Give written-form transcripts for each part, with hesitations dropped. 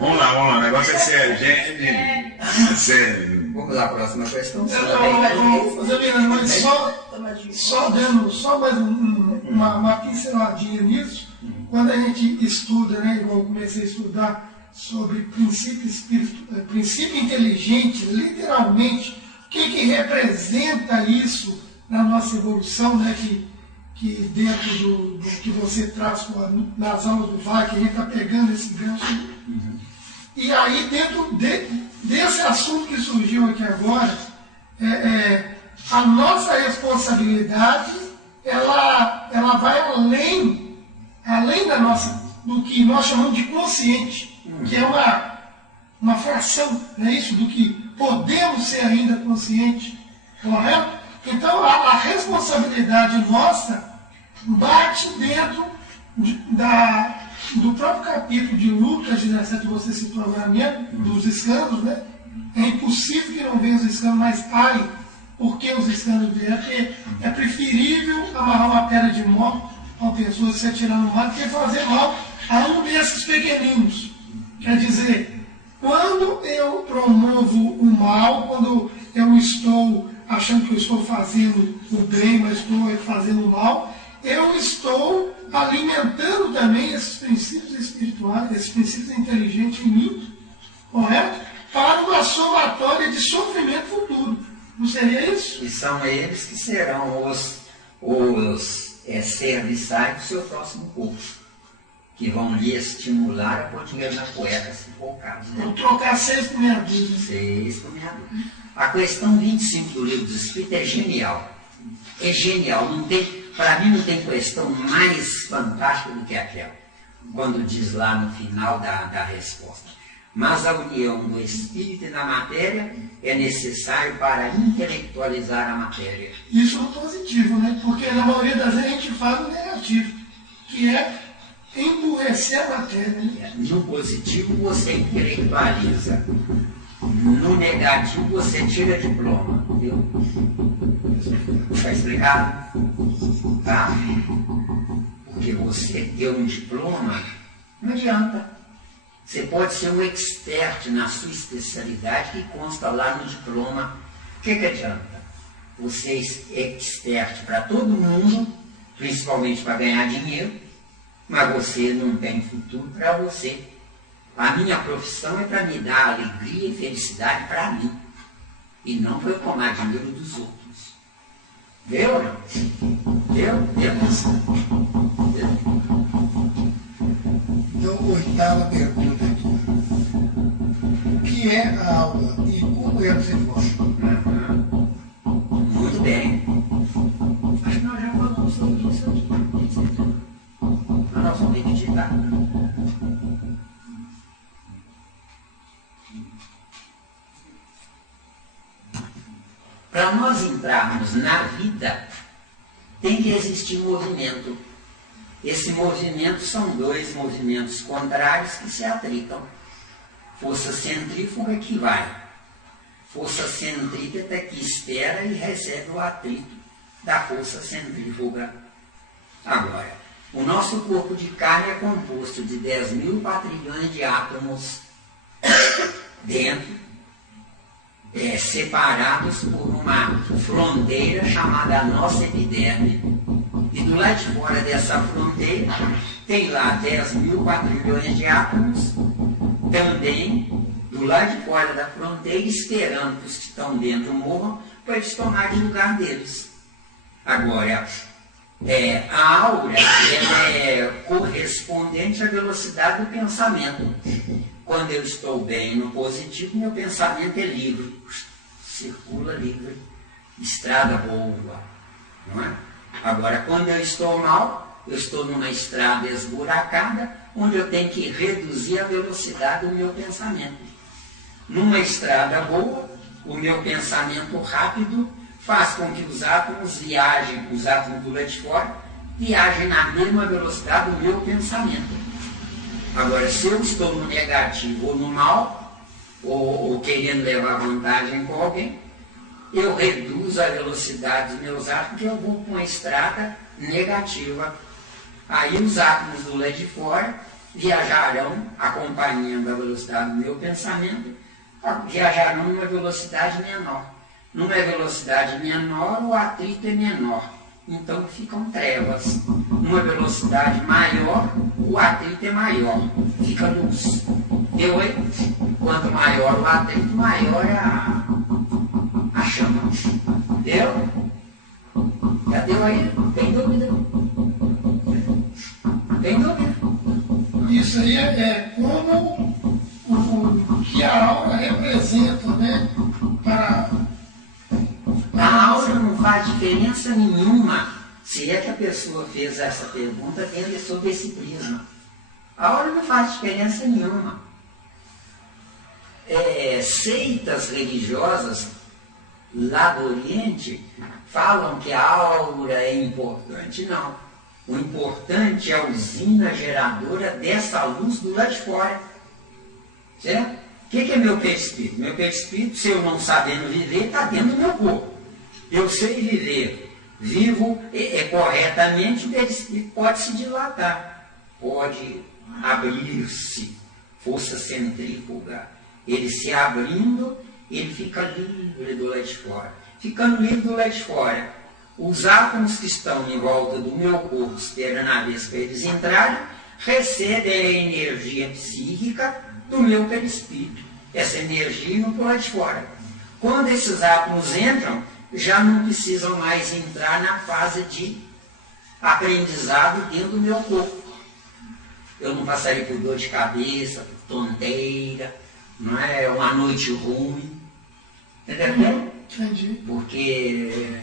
Vamos lá, o negócio é sério, gente. É sério. Vamos lá, próxima questão. Zabina, mas só mais uma pinceladinha nisso, quando a gente estuda, né, igual eu comecei a estudar sobre princípio inteligente, literalmente, o que representa isso na nossa evolução, né, que dentro do que você traz nas aulas do VAC, a gente está pegando esse gancho. E aí, dentro desse assunto que surgiu aqui agora, a nossa responsabilidade, ela vai além do que nós chamamos de consciente, que é uma fração, não é isso? Do que podemos ser ainda consciente, correto? Então, a responsabilidade nossa bate dentro do próprio capítulo de Lucas 17, você citou agora mesmo, dos escândalos, né? É impossível que não venham os escândalos, mas ai, por que os escândalos vieram? Porque é preferível amarrar uma pedra de morte a uma pessoa se atirar no mar do que fazer mal a um desses pequeninos. Quer dizer, quando eu promovo o mal, quando eu estou achando que eu estou fazendo o bem, mas estou fazendo o mal, eu estou alimentando também esses princípios espirituais, esses princípios inteligentes em mim, correto? Para uma somatória de sofrimento futuro. Não seria isso? E são eles que serão os serviçais do seu próximo curso, que vão lhe estimular a pôr dinheiro na cueca, se for o caso. Vou trocar 6 por meia dúzia. 6 por meia dúzia. A questão 25 do Livro dos Espíritos é genial. É genial. Para mim não tem questão mais fantástica do que aquela, quando diz lá no final da resposta. Mas a união do espírito e da matéria é necessário para intelectualizar a matéria. Isso no positivo, né? Porque na maioria das vezes a gente fala o negativo, que é emburrecer a matéria. Né? No positivo você intelectualiza. No negativo você tira diploma, viu? Está explicado? Tá? Porque você ter um diploma não adianta. Você pode ser um expert na sua especialidade que consta lá no diploma. O que adianta? Você é expert para todo mundo, principalmente para ganhar dinheiro, mas você não tem futuro para você. A minha profissão é para me dar alegria e felicidade para mim, e não para eu tomar dinheiro dos outros. Deu? Deu? Deu? Então, oitava pergunta aqui. O que é a aula e como ela se forma? Muito bem. Acho que nós já falamos sobre isso aqui. Nós vamos meditar. Para nós entrarmos na vida, tem que existir movimento. Esse movimento são dois movimentos contrários que se atritam. Força centrífuga que vai. Força centrípeta que espera e recebe o atrito da força centrífuga. Agora, o nosso corpo de carne é composto de 10.000 quatrilhões de átomos dentro, separados por uma fronteira chamada nossa epiderme. E do lado de fora dessa fronteira tem lá 10.000 quatrilhões de átomos, também do lado de fora da fronteira, esperando que os que estão dentro morram para eles tomarem o lugar deles. Agora, a aura ela é correspondente à velocidade do pensamento. Quando eu estou bem no positivo, meu pensamento é livre, circula livre, estrada boa, não é? Agora, quando eu estou mal, eu estou numa estrada esburacada, onde eu tenho que reduzir a velocidade do meu pensamento. Numa estrada boa, o meu pensamento rápido faz com que os átomos viajem, os átomos do lado de fora, viajem na mesma velocidade do meu pensamento. Agora, se eu estou no negativo ou no mal, ou querendo levar vantagem com alguém, eu reduzo a velocidade dos meus átomos, porque eu vou para uma estrada negativa. Aí os átomos do lado de fora viajarão acompanhando a velocidade do meu pensamento, viajarão numa velocidade menor. Numa velocidade menor, o atrito é menor. Então ficam trevas. Numa velocidade maior, o atrito é maior. Fica luz. Deu aí? Quanto maior o atrito, maior é a chama. Deu? Já deu aí? Tem dúvida? Tem dúvida? Isso aí é como o que a aura representa, né? A aura não faz diferença nenhuma, se é que a pessoa fez essa pergunta tendo sob esse prisma. A aura não faz diferença nenhuma. Seitas religiosas lá do Oriente falam que a aura é importante. Não. O importante é a usina geradora dessa luz do lado de fora. Certo? O que é meu perispírito? Meu perispírito, se eu não sabendo viver, está dentro do meu corpo. Eu sei viver, vivo corretamente, o perispírito pode se dilatar, pode abrir-se, força centrífuga. Ele se abrindo, ele fica livre do lado de fora. Ficando livre do lado de fora, os átomos que estão em volta do meu corpo, esperando a vez para eles entrarem, recebem a energia psíquica do meu perispírito. Essa energia não para o lado de fora. Quando esses átomos entram, já não precisam mais entrar na fase de aprendizado dentro do meu corpo. Eu não passaria por dor de cabeça, por tonteira, não é uma noite ruim. Entendeu? Entendi. Porque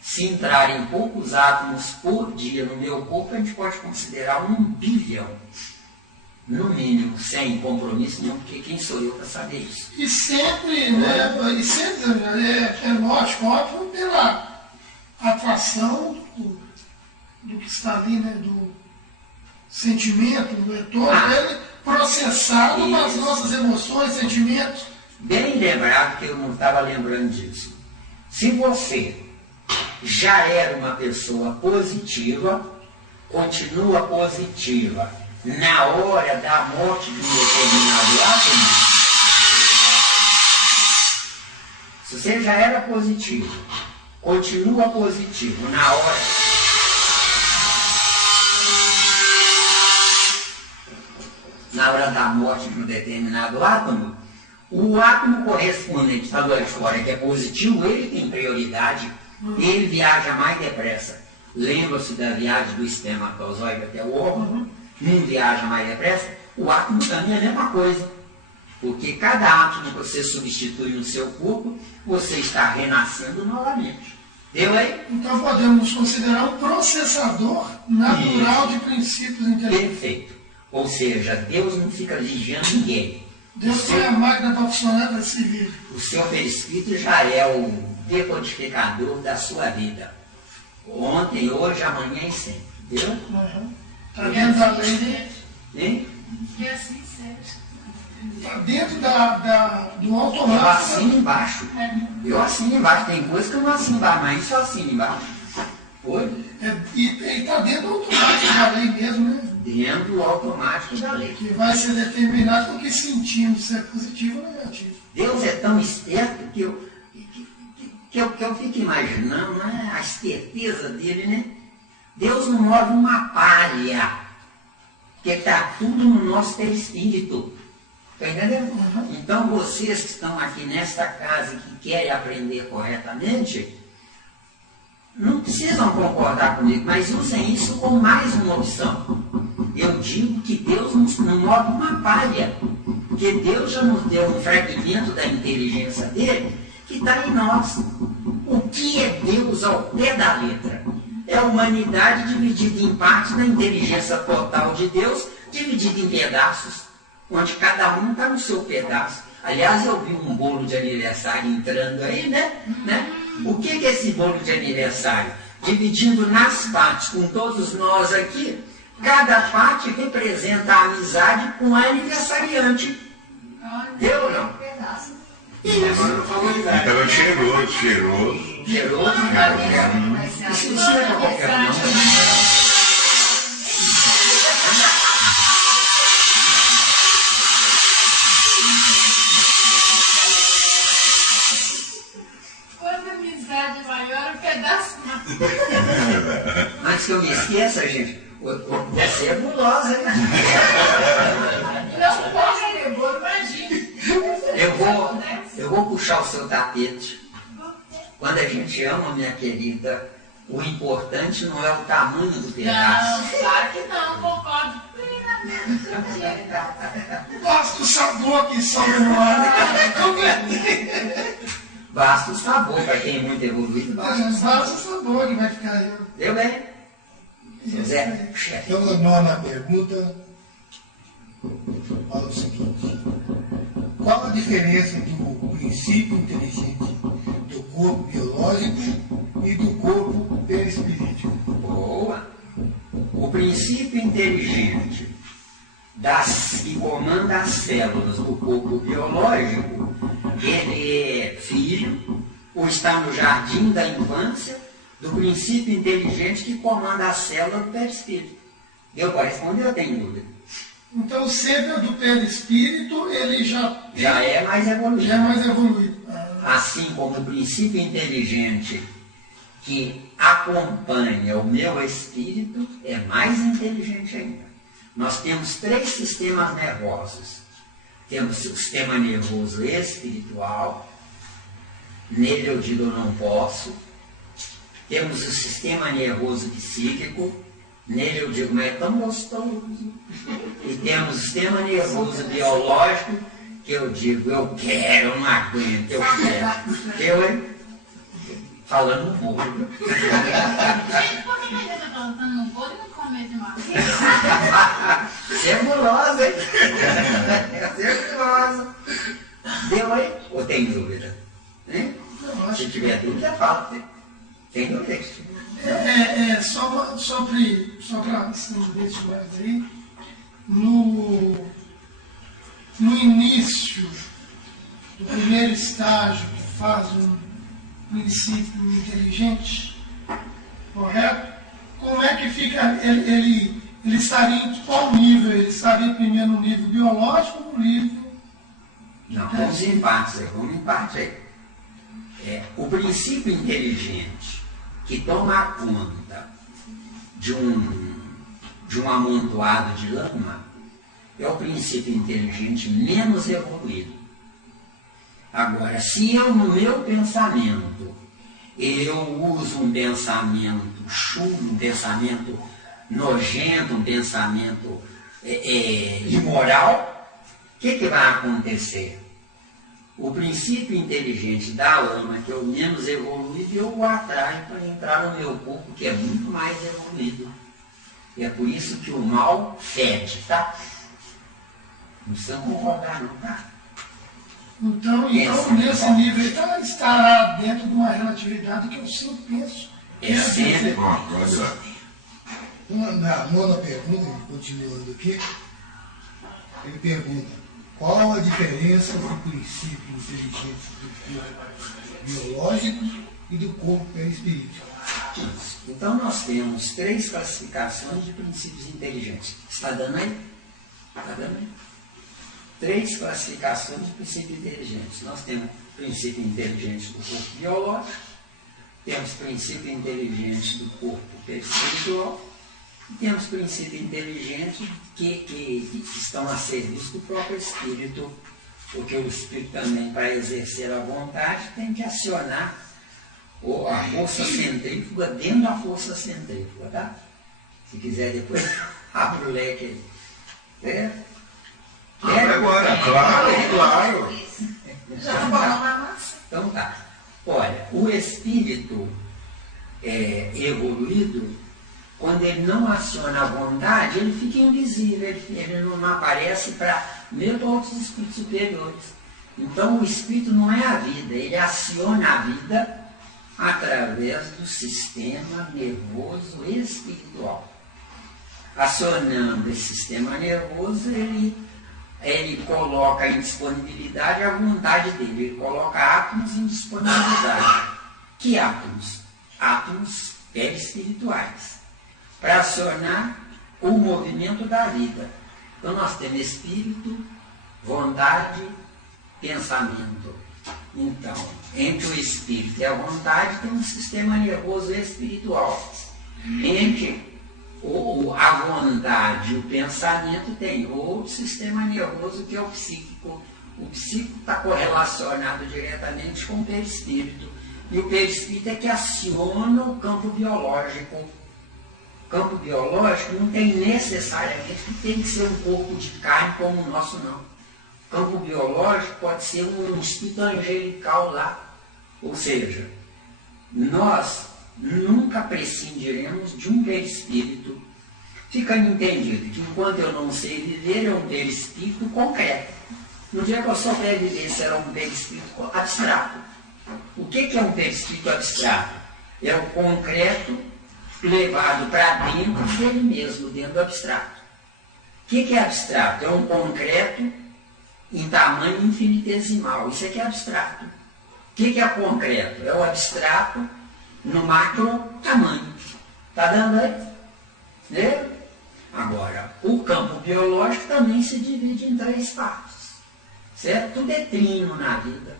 se entrarem poucos átomos por dia no meu corpo, a gente pode considerar 1 bilhão. No mínimo, sem compromisso nenhum, porque quem sou eu para saber isso? E sempre, né? E sempre é lógico, óbvio, pela atração do que está ali, né? Do sentimento, do retorno, ele processado nas nossas emoções, sentimentos. Bem lembrado, que eu não estava lembrando disso. Se você já era uma pessoa positiva, continua positiva. Na hora da morte de um determinado átomo, se você já era positivo, continua positivo. Na hora da morte de um determinado átomo, o átomo correspondente da lua de fora, que é positivo, ele tem prioridade, ele viaja mais depressa. Lembra-se da viagem do espermatozoide até o óvulo? Não viaja mais depressa? O átomo também é a mesma coisa. Porque cada átomo que você substitui no seu corpo, você está renascendo novamente. Deu aí? Então podemos considerar um processador natural de princípios intelectuais. Perfeito. Ou seja, Deus não fica vigiando ninguém. Deus tem a máquina para funcionar para se vir. O seu perispírito já é o decodificador da sua vida. Ontem, hoje, amanhã e sempre. Deu? Está dentro da lei. Hein? Que assim seja. Está dentro do Eu automático. assino embaixo. Eu assino embaixo. Tem coisa que eu não assino embaixo, mas isso eu assino embaixo. Foi? E está dentro do automático da lei mesmo, né? Dentro do automático da lei. Que vai ser determinado com o que sentimos, se é positivo ou negativo. Deus é tão esperto que eu fico imaginando, né, a esperteza dele, né? Deus não move uma palha, que está tudo no nosso perispírito. Está entendendo? Então, vocês que estão aqui nesta casa e que querem aprender corretamente, não precisam concordar comigo, mas usem isso como mais uma opção. Eu digo que Deus não move uma palha, porque Deus já nos deu um fragmento da inteligência dele que está em nós. O que é Deus ao pé da letra? É a humanidade dividida em parte da inteligência total de Deus, dividida em pedaços, onde cada um está no seu pedaço. Aliás, eu vi um bolo de aniversário entrando aí, né? O que é esse bolo de aniversário? Dividindo nas partes, com todos nós aqui, cada parte representa a amizade com a aniversariante. Deu ou não? Estava cheiroso. Cheiroso, cara. Isso não é para qualquer um, não. gente, você é gulosa, né? Não posso nervoso, imagina. Eu vou puxar o seu tapete. Quando a gente ama, minha querida, o importante não é o tamanho do pedaço. Não, claro que não, concordo. Basta o sabor que sobra no ar. Basta o sabor, para quem é muito evoluído. Basta o sabor que vai ficar aí. Deu bem? Zé, chefe. Então, a nona pergunta fala o seguinte: qual a diferença do princípio inteligente do corpo biológico e do corpo perispirítico? Boa. O princípio inteligente que comanda as células do corpo biológico, ele é filho, ou está no jardim da infância, do princípio inteligente que comanda a célula do perispírito. Deu para responder ou tem dúvida? Então, sendo do perispírito, ele já É mais evoluído. já é mais evoluído. Assim como o princípio inteligente que acompanha o meu espírito é mais inteligente ainda. Nós temos 3 sistemas nervosos. Temos o sistema nervoso espiritual, nele eu digo eu não posso. Temos o sistema nervoso psíquico, nele eu digo, mas é tão gostoso. E temos o sistema nervoso biológico, que eu digo, eu quero, eu não aguento, eu quero. Eu, hein? Falando no bolo. Gente, por que a gente está plantando no bolo e não come de uma vez? Você é gulosa, hein? Você é gulosa. Deu aí? Ou tem dúvida? Hein? Se tiver dúvida, fala. Tem dúvida? Só para estender isso mais aí, no início do primeiro estágio que faz um princípio inteligente, correto? Como é que fica, ele estaria em qual nível? Ele estaria primeiro no nível biológico ou no nível... Não, vamos em partes aí, o princípio inteligente que toma conta de um amontoado de lama é o princípio inteligente menos evoluído. Agora, se eu no meu pensamento eu uso um pensamento chulo, um pensamento nojento, um pensamento imoral, o que vai acontecer? O princípio inteligente da lama, que é o menos evoluído, eu o atraio para entrar no meu corpo, que é muito mais evoluído. E é por isso que o mal fede, tá? Não precisa concordar não, tá? Então nesse nível ele estará dentro de uma relatividade que eu sempre penso. É sempre. Na nona pergunta, continuando aqui, ele pergunta: qual a diferença do princípio inteligente do corpo biológico e do corpo perispirítico? Então nós temos 3 classificações de princípios inteligentes. Está dando aí? Está dando aí? 3 classificações de princípios inteligentes. Nós temos princípio inteligente do corpo biológico, temos princípio inteligente do corpo perispiritual, e temos princípio inteligente que estão a serviço do próprio espírito, porque o espírito também, para exercer a vontade, tem que acionar a força centrífuga dentro da força centrífuga, tá? Se quiser depois, abre o leque aí. Agora, claro. Já não pode mais massa. Então tá. Olha, o espírito evoluído, quando ele não aciona a vontade, ele fica invisível, ele não aparece mesmo para outros espíritos superiores. Então o espírito não é a vida, ele aciona a vida através do sistema nervoso espiritual. Acionando esse sistema nervoso, ele coloca em disponibilidade a vontade dele, ele coloca átomos em disponibilidade. Que átomos? Átomos perispirituais, para acionar o movimento da vida. Então nós temos espírito, vontade, pensamento. Então, entre o espírito e a vontade tem um sistema nervoso espiritual. Entre A vontade e o pensamento tem outro sistema nervoso que é o psíquico. O psíquico está correlacionado diretamente com o perispírito. E o perispírito é que aciona o campo biológico. O campo biológico não tem necessariamente que tem que ser um corpo de carne como o nosso, não. O campo biológico pode ser um espírito angelical lá. Ou seja, nós nunca prescindiremos de um perispírito. Fica entendido que enquanto eu não sei viver, é um perispírito concreto. No dia que eu souber viver, será um perispírito abstrato. O que é um perispírito abstrato? É o concreto levado para dentro dele mesmo, dentro do abstrato. O que é abstrato? É um concreto em tamanho infinitesimal. Isso aqui é abstrato. O que é concreto? É o abstrato no macro tamanho. Está dando aí? Né? Agora, o campo biológico também se divide em 3 partes. Certo? Tudo é trino na vida.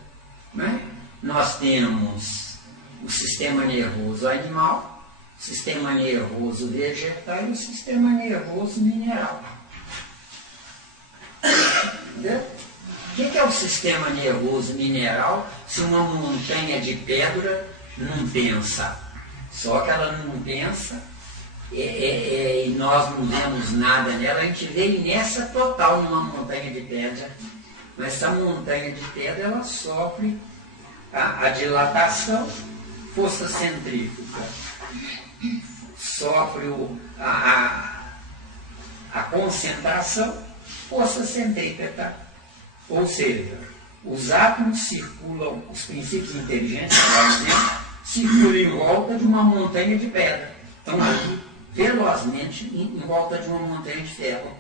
Né? Nós temos o sistema nervoso animal, o sistema nervoso vegetal e o sistema nervoso mineral. Entendeu? O que é o sistema nervoso mineral se uma montanha de pedra não pensa? Só que ela não pensa e nós não vemos nada nela, a gente vê inércia total numa montanha de pedra. Mas essa montanha de pedra ela sofre a dilatação, força centrífuga, sofre a concentração, força centrípeta. Ou seja, os átomos circulam, os princípios inteligentes, por exemplo, circulam em volta de uma montanha de pedra. Estão aqui velozmente em volta de uma montanha de ferro.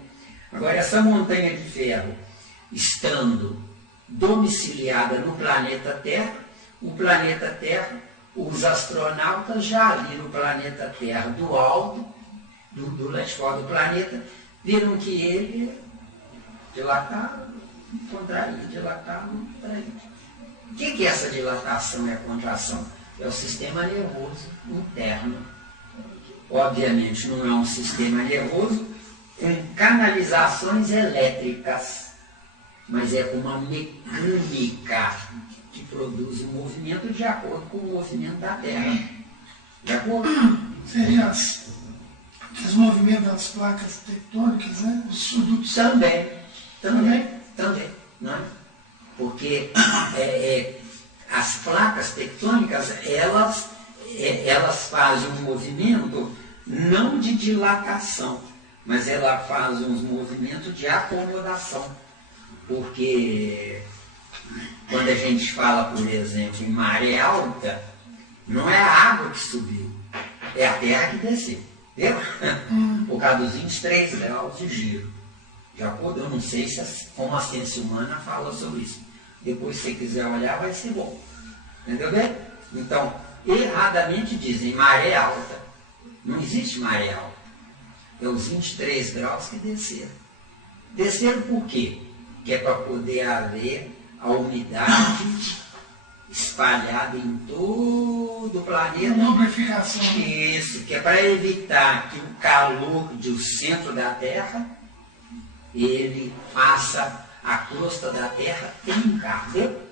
Agora, essa montanha de ferro, estando domiciliada no planeta Terra, o planeta Terra, os astronautas já viram o planeta Terra do alto, do leste-fora do planeta, viram que ele dilatado, contraído, dilatado, contraído. O que é essa dilatação e a contração? É o sistema nervoso interno. Obviamente não é um sistema nervoso com canalizações elétricas, mas é com uma mecânica que produz o movimento de acordo com o movimento da Terra. De acordo? Seria os movimentos das placas tectônicas, né? Os subdutos. Também, não é? Porque as placas tectônicas, elas fazem um movimento não de dilatação, mas ela faz uns movimentos de acomodação. Porque quando a gente fala, por exemplo, em maré alta, não é a água que subiu, é a terra que desceu. Entendeu? Por causa dos 23 graus de giro. De acordo? Eu não sei como a ciência humana fala sobre isso. Depois, se você quiser olhar, vai ser bom. Entendeu bem? Então, erradamente dizem maré alta. Não existe maré alta. É os 23 graus que desceram. Desceram por quê? Que é para poder haver a umidade espalhada em todo o planeta. Lubrificação. Isso, que é para evitar que o calor do centro da Terra ele faça a crosta da Terra trincar, certo?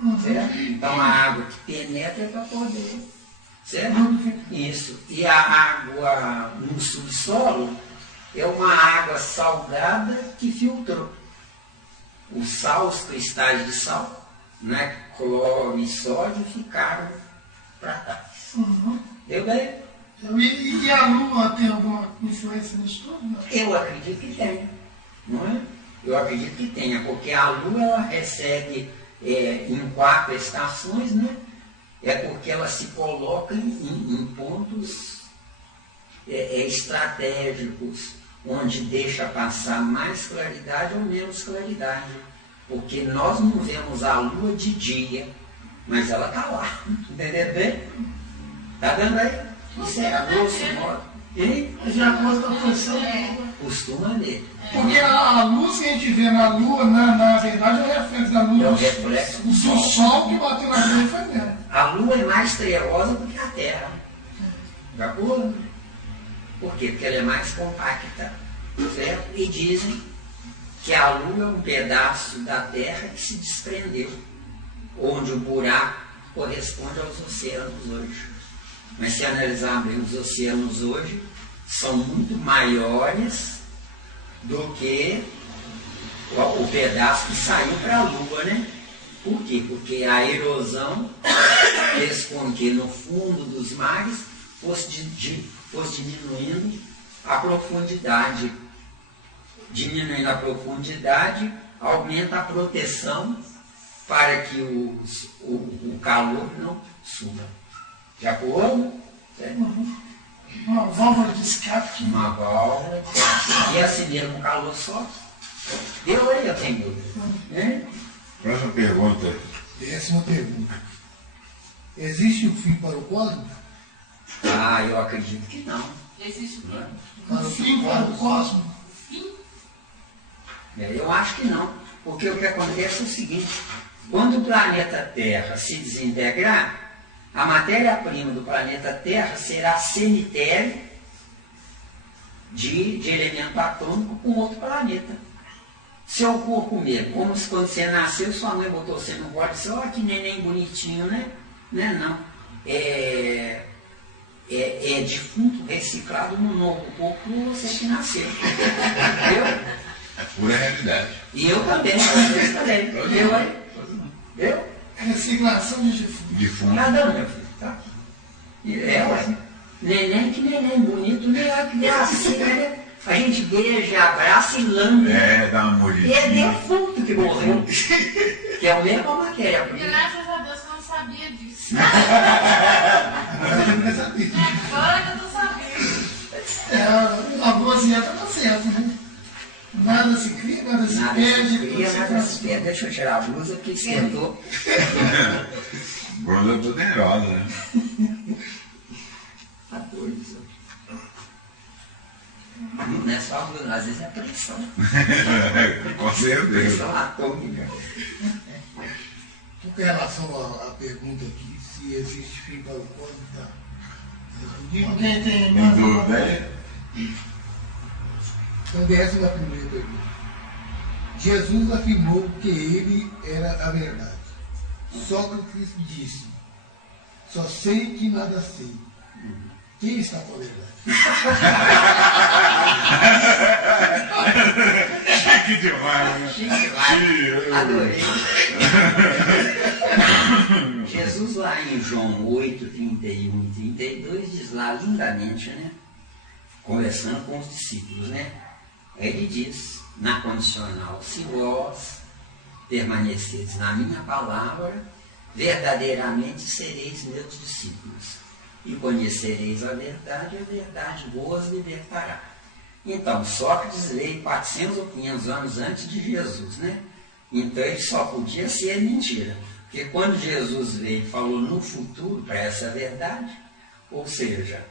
Então a água que penetra é para poder, certo? Isso. E a água no subsolo é uma água salgada que filtrou. O sal, os cristais de sal, né, cloro e sódio ficaram para trás. Deu bem? E a Lua tem alguma influência nisso tudo? Não? Eu acredito que tenha, não é? Eu acredito que tenha, porque a Lua ela recebe em 4 estações, né? É porque ela se coloca em pontos estratégicos, onde deixa passar mais claridade ou menos claridade. Porque nós não vemos a Lua de dia, mas ela está lá. Entendeu bem? Está dando aí? Isso é a grosso modo. De acordo com a posição da Lua. Costuma ler. Porque a luz que a gente vê na Lua, na verdade, é o reflexo da Lua. É o reflexo do Sol que bateu na Lua e foi nela. A Lua é mais trevosa do que a Terra. De acordo? Por quê? Porque ela é mais compacta, certo? E dizem que a Lua é um pedaço da Terra que se desprendeu, onde o buraco corresponde aos oceanos hoje. Mas se analisar bem, os oceanos hoje são muito maiores do que o pedaço que saiu para a Lua, né? Por quê? Porque a erosão fez com que no fundo dos mares fosse diminuindo a profundidade. Diminuindo a profundidade, aumenta a proteção para que o calor não suba. Já pulou? Uma válvula de escape. Uma válvula. E assim mesmo o calor sobe. Deu aí, eu tenho dúvida. Próxima pergunta. 10ª pergunta. Existe um fim para o cosmos? Ah, eu acredito que não. Existe o quê? Um fim para o cosmos. Eu acho que não. Porque o que acontece é o seguinte: quando o planeta Terra se desintegrar, a matéria-prima do planeta Terra será cemitério de elemento atômico com outro planeta. Seu corpo mesmo, como se quando você nasceu, sua mãe botou você no colo e disse: olha que neném bonitinho, né? Não. É defunto reciclado no novo corpo como você que nasceu. Entendeu? É pura realidade. E eu também, vocês também. Eu? Reciclação de defunto. Defunto. Nada, meu filho, tá? Ué. Neném que neném, bonito, nem assim, né? A gente beija, abraça e lambe. Dá uma E mordidinha. é defunto que morreu. Que é a mesma matéria. E graças a Deus que eu não sabia disso. Agora que eu tô sabendo. A boazinha tá certa, né? Nada se cria, nada se Nada perde. se cria, nada se perde. Deixa eu tirar a blusa porque esquentou. Blusa poderosa, né? A coisa. Não é só a blusa, às vezes é a pressão. Com certeza. Pressão atômica. Com relação à pergunta aqui, se existe fim para o cosmos, tá? Respondido? Alguém tem Tem mais dúvida alguma aí? Então, 10ª pergunta. Jesus afirmou que ele era a verdade. Sócrates disse: só sei que nada sei. Quem está com a verdade? Chique demais, né? Chique lá. Adorei. Jesus lá em João 8, 31 e 32 diz lá lindamente, né? Conversando com os discípulos, né? Ele diz, na condicional: se vós permaneceres na minha palavra, verdadeiramente sereis meus discípulos, e conhecereis a verdade vos libertará. Então, Sócrates veio 400 ou 500 anos antes de Jesus, né? Então ele só podia ser mentira. Porque quando Jesus veio e falou no futuro para essa verdade, ou seja,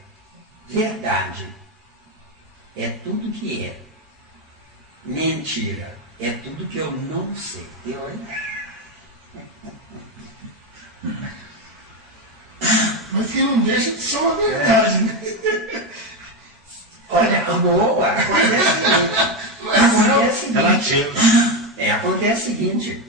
verdade é tudo que é. Mentira é tudo que eu não sei. Deu aí? Mas que não deixa de ser uma verdade, né? Olha, boa, acontece o seguinte,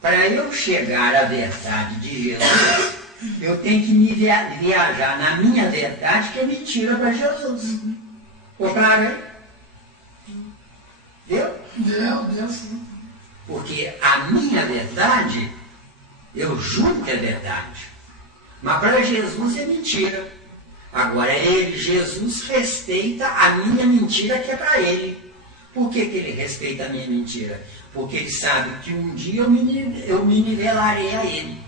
para eu chegar à verdade de Jesus, eu tenho que me viajar na minha verdade, que é mentira para Jesus. Ficou claro aí? Deu? Deu sim. Porque a minha verdade, eu juro que é verdade. Mas para Jesus é mentira. Agora, Jesus respeita a minha mentira que é para ele. Por que ele respeita a minha mentira? Porque ele sabe que um dia eu me nivelarei a ele.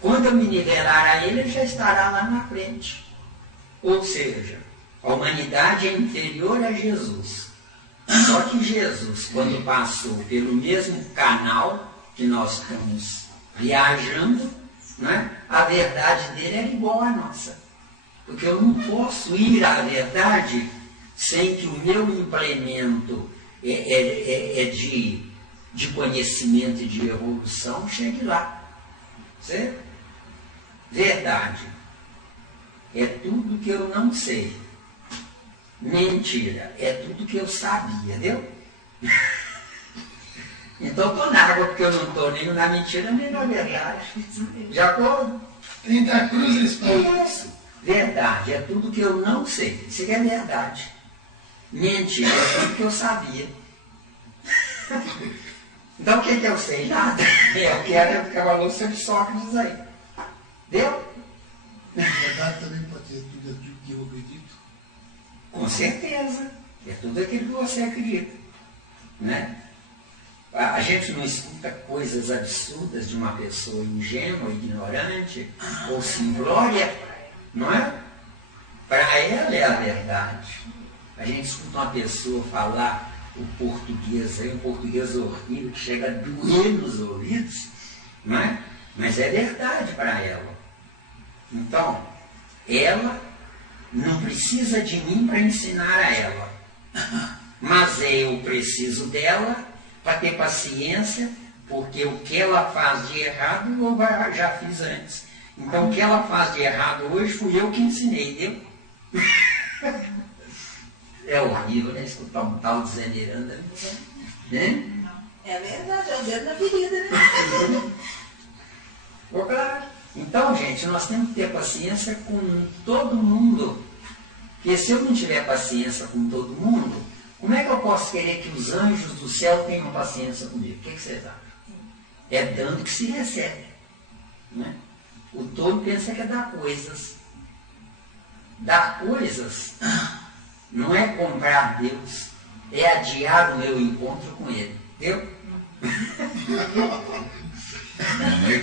Quando eu me nivelar a ele, ele já estará lá na frente. Ou seja, a humanidade é inferior a Jesus. Só que Jesus, quando passou pelo mesmo canal que nós estamos viajando, né, a verdade dele era igual à nossa. Porque eu não posso ir à verdade sem que o meu implemento de conhecimento e de evolução chegue lá. Certo? Verdade é tudo que eu não sei. mentira é tudo que eu sabia, viu? Então estou na água porque eu não estou nem na mentira nem na verdade. De acordo? Tem da cruz e espada. Isso. Verdade é tudo que eu não sei. Isso aqui é verdade. Mentira é tudo que eu sabia. Então o que eu sei? Nada. Eu quero que falou sobre Sócrates aí. Deu? Verdade também pode ser tudo aquilo que eu acredito. Com certeza. É tudo aquilo que você acredita. Né? A gente não escuta coisas absurdas de uma pessoa ingênua, ignorante ou simplória, não é? Para ela é a verdade. A gente escuta uma pessoa falar o português, aí, um português horrível que chega a doer nos ouvidos, não é? Mas é verdade para ela. Então, ela não precisa de mim para ensinar a ela, mas eu preciso dela para ter paciência, porque o que ela faz de errado eu já fiz antes. Então o que ela faz de errado hoje fui eu que ensinei, viu? É horrível, né? Escutar um tal de Zé Miranda, né? É verdade, é o dedo na ferida, né? Claro. Então, gente, nós temos que ter paciência com todo mundo. Porque se eu não tiver paciência com todo mundo, como é que eu posso querer que os anjos do céu tenham paciência comigo? O que vocês acham? É dando que se recebe. Né? O tolo pensa que é dar coisas. Dar coisas não é comprar Deus, é adiar o meu encontro com Ele. Entendeu?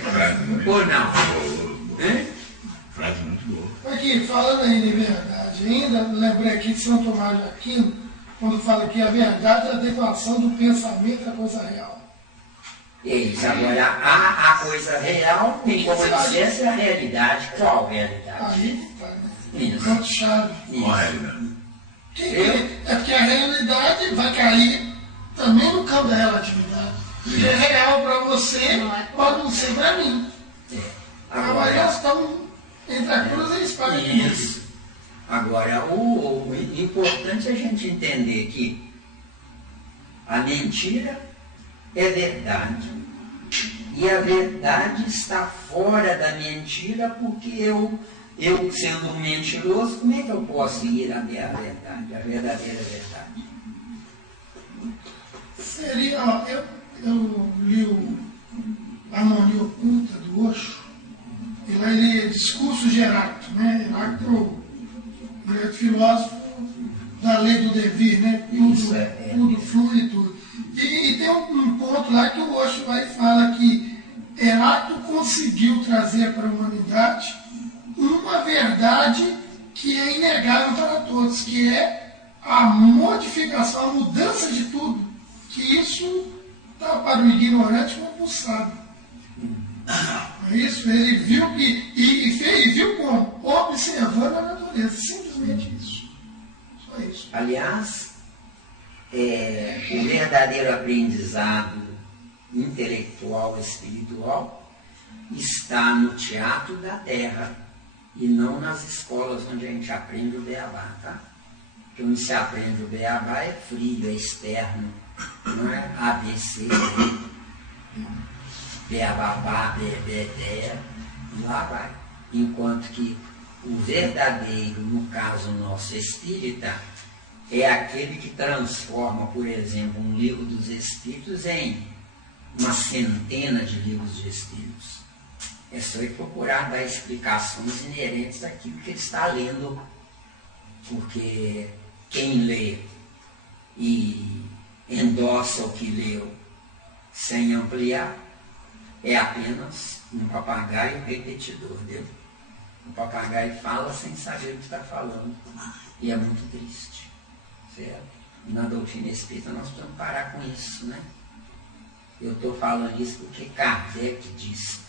Frase muito Ou não? boa. Hein? Frase muito boa. Aqui, falando aí de verdade, ainda lembrei aqui de São Tomás de Aquino, quando fala que a verdade é a adequação do pensamento à coisa real. Isso, agora a coisa real tem como essência a realidade. Qual realidade? Aí tá, né? Isso. Ponto-chave. Qual a realidade? É porque a realidade vai cair também no campo da relatividade. Que é real para você, pode não ser para mim. Agora nós estamos entre a cruz e a espada. Isso. Agora, o importante é a gente entender que a mentira é verdade. E a verdade está fora da mentira, porque eu sendo um mentiroso, como é que eu posso ir a ver a verdade, a verdadeira verdade? Seria, ó, eu li a Harmonia Oculta do Osho, e lá ele é discurso de Heráclito, né? Heráclito, ele é filósofo da lei do devir, né? Tudo flui e tudo. E tem um ponto lá que o Osho vai falar que Heráclito conseguiu trazer para a humanidade uma verdade que é inegável para todos, que é a modificação, a mudança de tudo, que isso está para o ignorante como sábio. É isso, ele viu que, e viu como? Observando a natureza, simplesmente isso. Só isso. Aliás, o verdadeiro aprendizado intelectual, espiritual, está no teatro da terra e não nas escolas onde a gente aprende o beabá, tá? Porque onde se aprende o beabá é frio, é externo, não é ABC, beababá, bebedé, e lá vai. Enquanto que o verdadeiro, no caso nosso espírita, é aquele que transforma, por exemplo, um livro dos Espíritos em uma centena de livros de Espíritos. É só ir procurar dar explicações inerentes àquilo que ele está lendo, porque quem lê e endossa o que leu sem ampliar é apenas um papagaio repetidor, viu? O papagaio fala sem saber o que está falando, e é muito triste, certo? E na doutrina espírita nós precisamos parar com isso, né? Eu estou falando isso porque Kardec disse.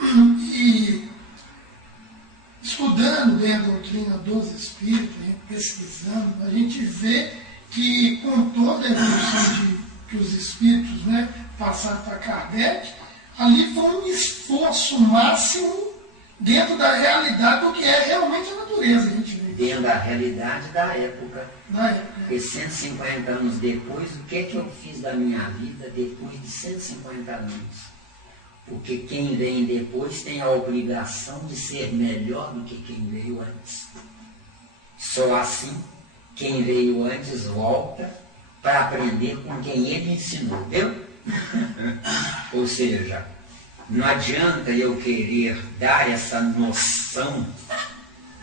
E estudando bem a doutrina dos espíritos, pesquisando, a gente vê que com toda a evolução que os espíritos, né, passaram para Kardec, ali foi um esforço máximo dentro da realidade do que é realmente a natureza. A gente vê vivendo a realidade da época. Na época. Porque 150 anos depois, o que é que eu fiz da minha vida depois de 150 anos? Porque quem vem depois tem a obrigação de ser melhor do que quem veio antes. Só assim, quem veio antes volta para aprender com quem ele ensinou, viu? Ou seja, não adianta eu querer dar essa noção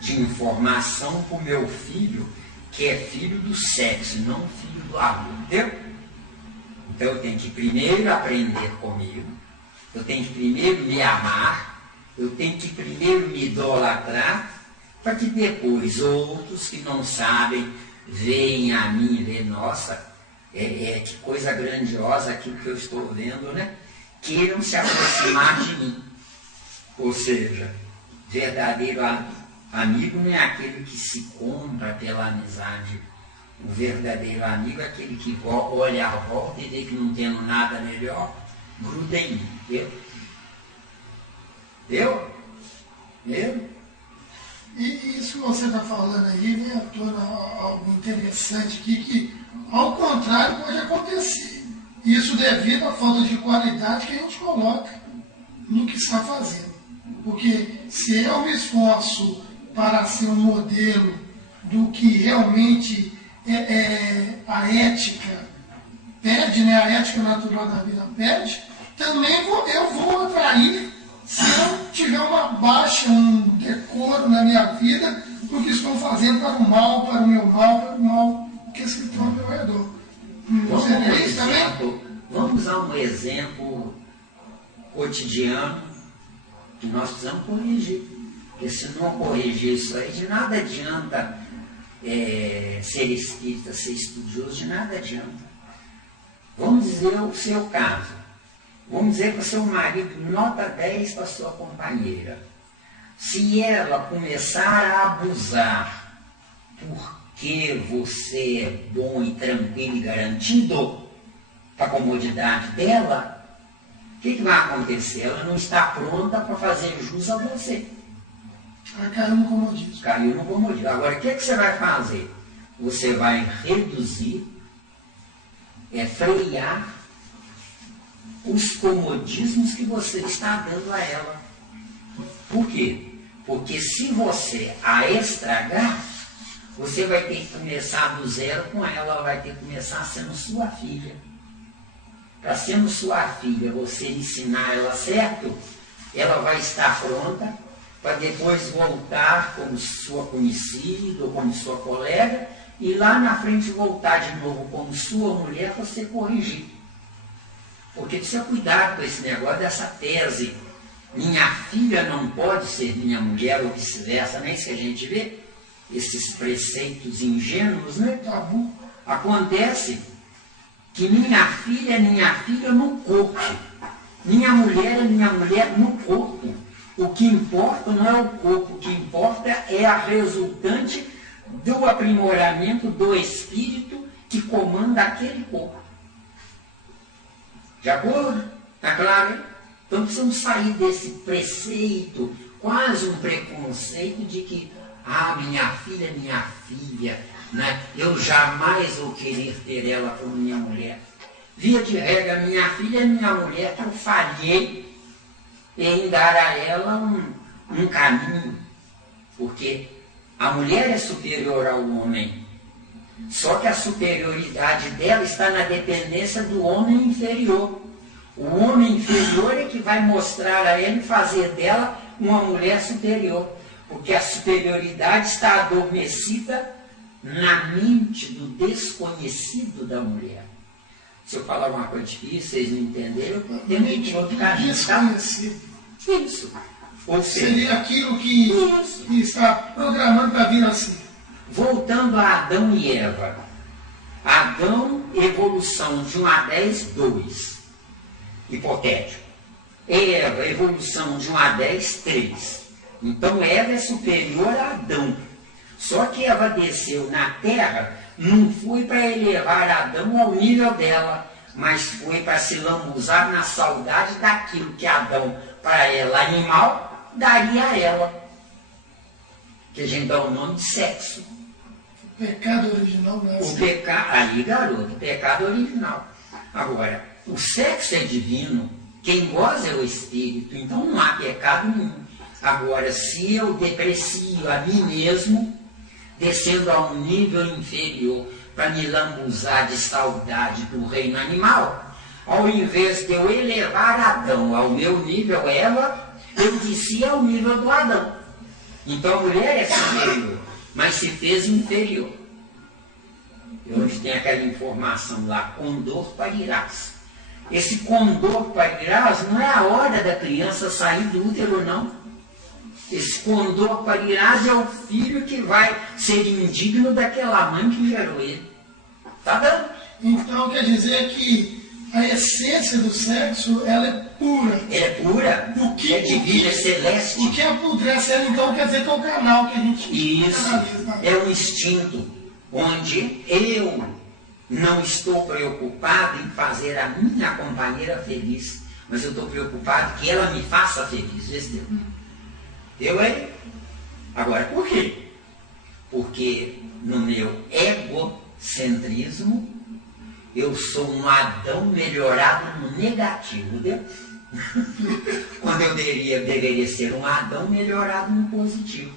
de informação para o meu filho, que é filho do sexo, não filho do amor, entendeu? Então eu tenho que primeiro aprender comigo, eu tenho que primeiro me amar, eu tenho que primeiro me idolatrar, para que depois outros que não sabem veem a mim e veem, nossa, que coisa grandiosa aquilo que eu estou vendo, né? Queiram se aproximar de mim. Ou seja, verdadeiro amigo não é aquele que se compra pela amizade. O verdadeiro amigo é aquele que olha à volta e vê que não tendo nada melhor, gruda em mim. Entendeu? E isso que você está falando aí vem à tona algo interessante aqui, que ao contrário pode acontecer. Isso devido à falta de qualidade que a gente coloca no que está fazendo. Porque se eu me esforço para ser um modelo do que realmente a ética pede, né? A ética natural da vida pede, também eu vou atrair, se eu tiver uma baixa, um decoro na minha vida, do que estou fazendo para o mal, para o meu mal, para o mal que se torna ao meu redor. Vamos usar um exemplo cotidiano que nós precisamos corrigir. Porque se não corrigir isso aí, de nada adianta ser espírita, ser estudioso, de nada adianta. Vamos dizer o seu caso. Vamos dizer que o seu marido nota 10 para a sua companheira. Se ela começar a abusar porque você é bom e tranquilo e garantido para a comodidade dela, o que vai acontecer? Ela não está pronta para fazer jus a você. Ela caiu no comodismo. Caiu no comodismo. Agora, o que você vai fazer? Você vai reduzir, frear os comodismos que você está dando a ela. Por quê? Porque se você a estragar, você vai ter que começar do zero com ela, vai ter que começar sendo sua filha. Para sendo sua filha, você ensinar ela certo, ela vai estar pronta para depois voltar como sua conhecida ou como sua colega e lá na frente voltar de novo como sua mulher para você corrigir. Porque precisa cuidar com esse negócio dessa tese. Minha filha não pode ser minha mulher ou vice-versa, não é isso que a gente vê? Esses preceitos ingênuos, né? Tabu. Acontece que minha filha é minha filha no corpo. Minha mulher é minha mulher no corpo. O que importa não é o corpo, o que importa é a resultante do aprimoramento do espírito que comanda aquele corpo. De acordo? Está claro? Então precisamos sair desse preceito, quase um preconceito de que minha filha é minha filha, né? Eu jamais vou querer ter ela como minha mulher. Via de regra, minha filha é minha mulher que eu falhei em dar a ela um caminho, porque a mulher é superior ao homem, só que a superioridade dela está na dependência do homem inferior. O homem inferior é que vai mostrar a ela e fazer dela uma mulher superior, porque a superioridade está adormecida na mente do desconhecido da mulher. Se eu falar uma coisa difícil, vocês não entenderam, eu tenho que ir outro caminho, tá? Isso. Ou seja, seria aquilo que está programando para vir assim. Voltando a Adão e Eva. Adão, evolução de 1 a 10, 2. Hipotético. Eva, evolução de 1 a 10, 3. Então Eva é superior a Adão. Só que Eva desceu na terra, não foi para elevar Adão ao nível dela, mas foi para se lambuzar na saudade daquilo que Adão, para ela animal, daria a ela. que a gente dá o nome de sexo. Pecado original, né? O pecado, aí garoto, pecado original. Agora, o sexo é divino, quem goza é o Espírito, então não há pecado nenhum. Agora, se eu deprecio a mim mesmo, descendo a um nível inferior para me lambuzar de saudade do reino animal, ao invés de eu elevar Adão ao meu nível, Eva, eu desci ao nível do Adão. Então a mulher é superior, mas se fez inferior. E hoje tem aquela informação lá, condor parirás. Esse condor parirás não é a hora da criança sair do útero, não. Esse condor parirás é o filho que vai ser indigno daquela mãe que gerou ele. Tá dando? Então quer dizer que a essência do sexo, ela é pura. É pura, é divina, é celeste. O que apodrece ela, então, quer dizer que é o canal que a gente Isso canaliza. é um instinto onde eu não estou preocupado em fazer a minha companheira feliz, mas eu estou preocupado que ela me faça feliz. Deu? Deu aí? Agora, por quê? Porque no meu egocentrismo, eu sou um Adão melhorado no negativo, deu? Quando eu deveria ser um Adão melhorado no positivo.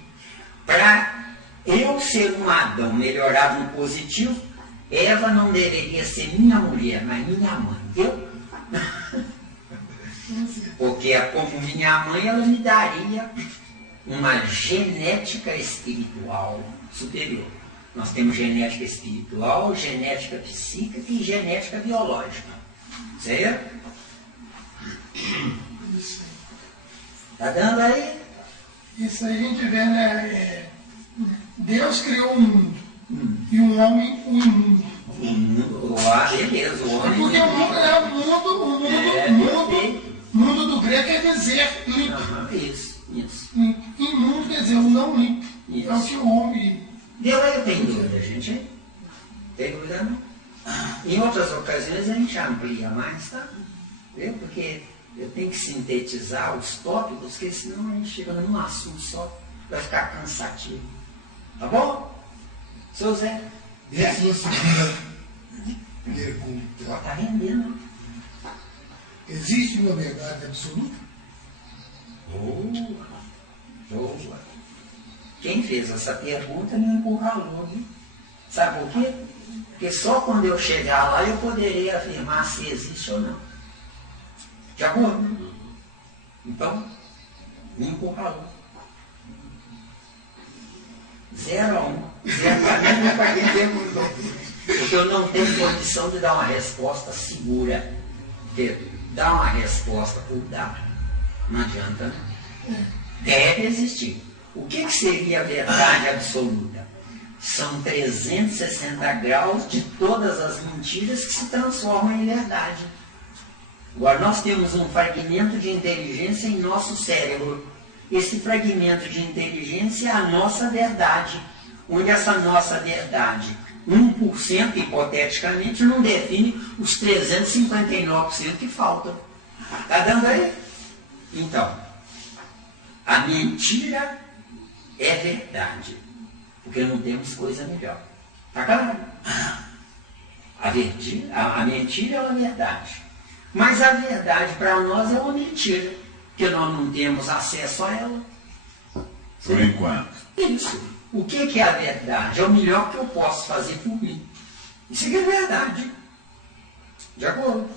Para eu ser um Adão melhorado no positivo, Eva não deveria ser minha mulher, mas minha mãe, deu? Porque como minha mãe, ela me daria uma genética espiritual superior. Nós temos genética espiritual, genética psíquica e genética biológica. Certo? Tá dando aí? Isso aí a gente vê, né? Deus criou um mundo e um homem um imundo. O mundo, beleza, o homem. Porque o mundo é o mundo do grego quer dizer limpo. Isso. Imundo quer dizer o não limpo. Isso. É o que o homem. Deu aí, tem dúvida, gente? Tem dúvida não? Em outras ocasiões a gente amplia mais, tá? Viu? Porque eu tenho que sintetizar os tópicos, porque senão a gente chega num assunto só, vai ficar cansativo. Tá bom? Seu Zé? E a sua segunda pergunta. Tá rendendo. Existe uma verdade absoluta? Boa. Quem fez essa pergunta me encurralou, viu? Sabe por quê? Porque só quando eu chegar lá eu poderei afirmar se existe ou não. De acordo? Então, me encurralou. 0 a 1. 0 a mim para quem perguntou. Porque eu não tenho condição de dar uma resposta segura. Pedro, dá uma resposta por dar. Não adianta, né? Deve existir. O que seria a verdade absoluta? São 360 graus de todas as mentiras que se transformam em verdade. Agora, nós temos um fragmento de inteligência em nosso cérebro. Esse fragmento de inteligência é a nossa verdade, onde essa nossa verdade, 1% hipoteticamente, não define os 359% que faltam. Está dando aí? Então, a mentira é verdade, porque não temos coisa melhor. Está claro? A mentira é uma verdade. Mas a verdade para nós é uma mentira, porque nós não temos acesso a ela. Por enquanto. Isso. O que é a verdade? É o melhor que eu posso fazer por mim. Isso aqui é verdade. De acordo?